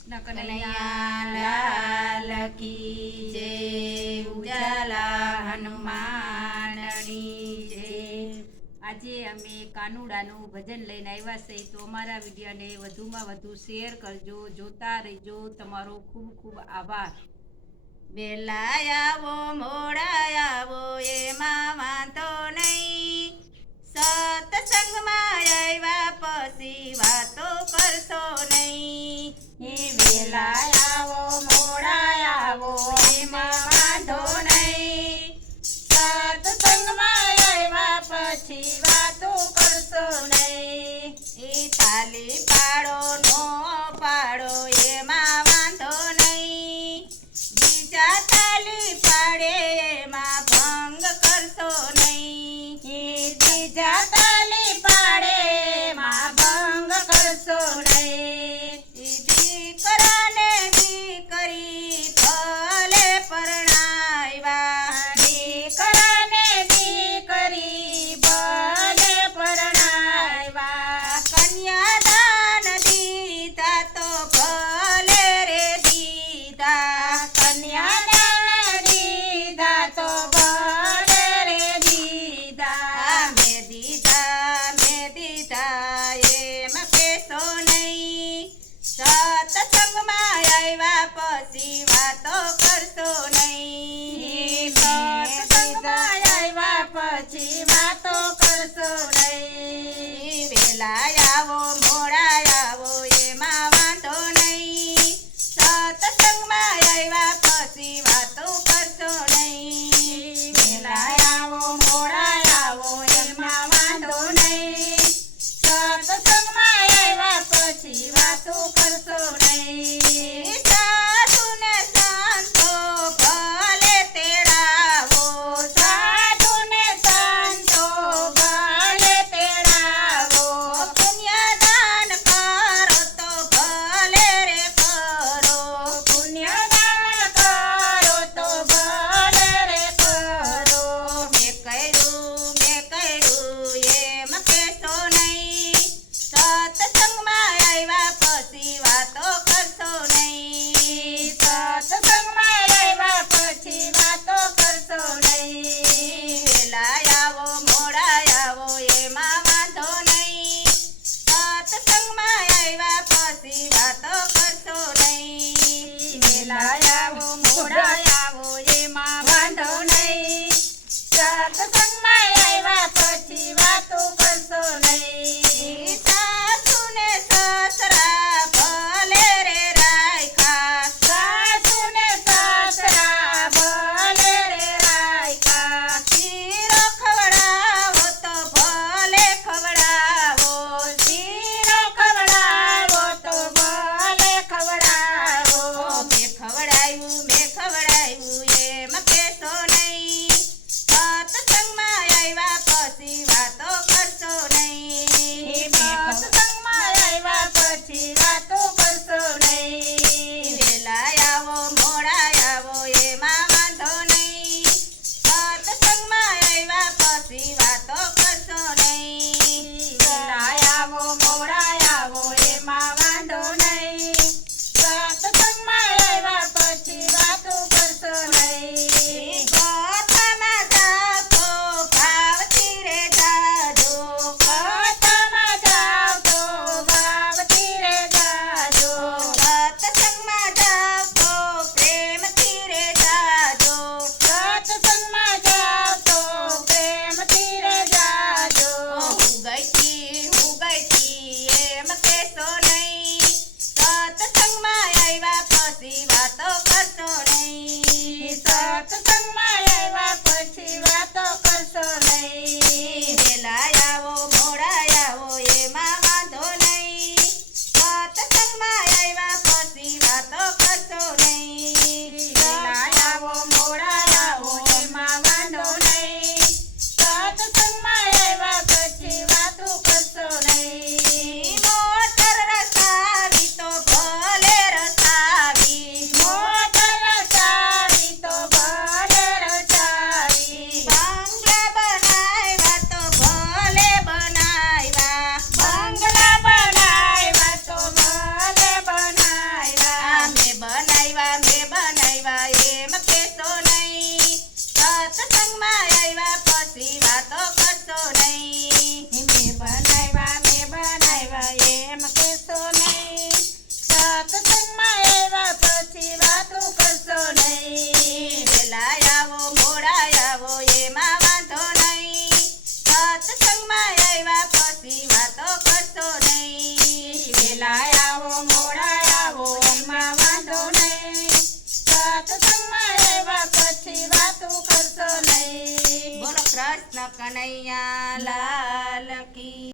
કૃષ્ણ કનૈયા લાલ કી જય ઉજાલા હનુમાનની જય આજે અમે કાનુડાનું ભજન લઈને આવ્યા છે, તો અમારા વિડીયોને વધુમાં વધુ શેર કરજો, જોતા રહેજો. તમારો ખૂબ ખૂબ આભાર. વેલા આવો તાલી પાડો નો પાડો. કનૈયા લાલ કી